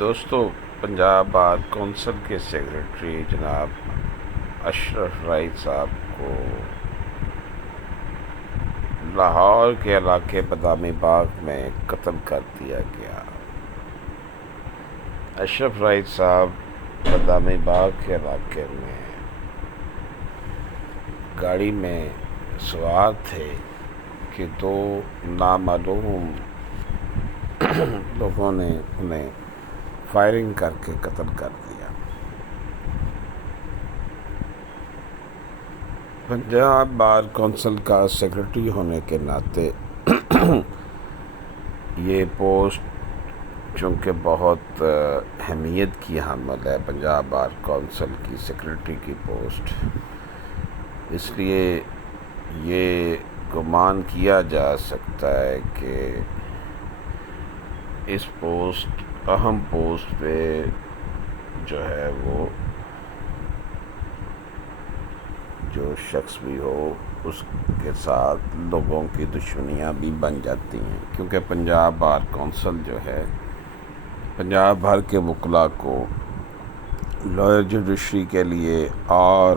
دوستو، Punjab bar council کے secretary جناب اشرف رائی صاحب کو لاہور کے علاقے بادامی باغ میں قتل کر دیا گیا۔ اشرف رائی صاحب بادامی باغ کے علاقے میں گاڑی میں سوار تھے کہ دو نامعلوم لوگوں نے انہیں فائرنگ کر کے قتل کر دیا۔ پنجاب بار کونسل کا سیکرٹری ہونے کے ناطے یہ پوسٹ چونکہ بہت اہمیت کی حامل ہے، پنجاب بار کونسل کی سیکرٹری کی پوسٹ، اس لیے یہ گمان کیا جا سکتا ہے کہ اس پوسٹ اہم پوسٹ پہ جو ہے وہ جو شخص بھی ہو اس کے ساتھ لوگوں کی دشمنیاں بھی بن جاتی ہیں، کیونکہ پنجاب بار کونسل جو ہے پنجاب بھر کے وکلاء کو لوئر جوڈیشری کے لیے اور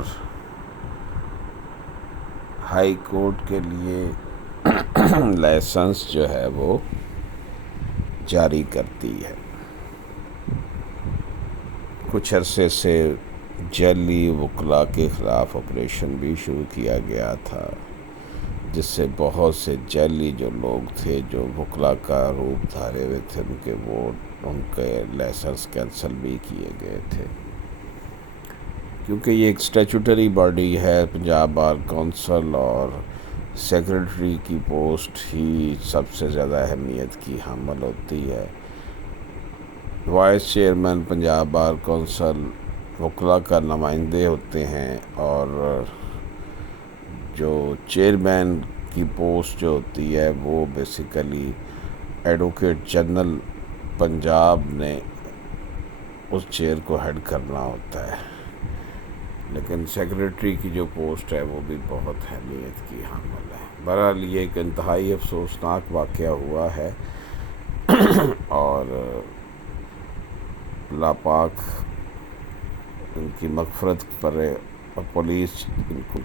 ہائی کورٹ کے لیے لائسنس جو ہے وہ جاری کرتی ہے۔ کچھ عرصے سے جعلی وکلاء کے خلاف آپریشن بھی شروع کیا گیا تھا، جس سے بہت سے جعلی جو لوگ تھے جو وکلاء کا روپ دھارے ہوئے تھے ان کے لائسنس کینسل بھی کیے گئے تھے۔ کیونکہ یہ ایک اسٹیچوٹری باڈی ہے پنجاب بار کونسل، اور سیکرٹری کی پوسٹ ہی سب سے زیادہ اہمیت کی حامل ہوتی ہے۔ Vice chairman Punjab bar council وکلاء کا نمائندے ہوتے ہیں، اور جو چیئرمین کی پوسٹ جو ہوتی ہے وہ بیسیکلی ایڈوکیٹ جنرل پنجاب نے اس چیئر کو ہیڈ کرنا ہوتا ہے، لیکن سیکرٹری کی جو پوسٹ ہے وہ بھی بہت اہمیت کی حامل ہے۔ بہرحال یہ ایک انتہائی افسوسناک واقعہ ہوا ہے، اور اللہ پاک ان کی مغفرت کرے اور پولیس ان کو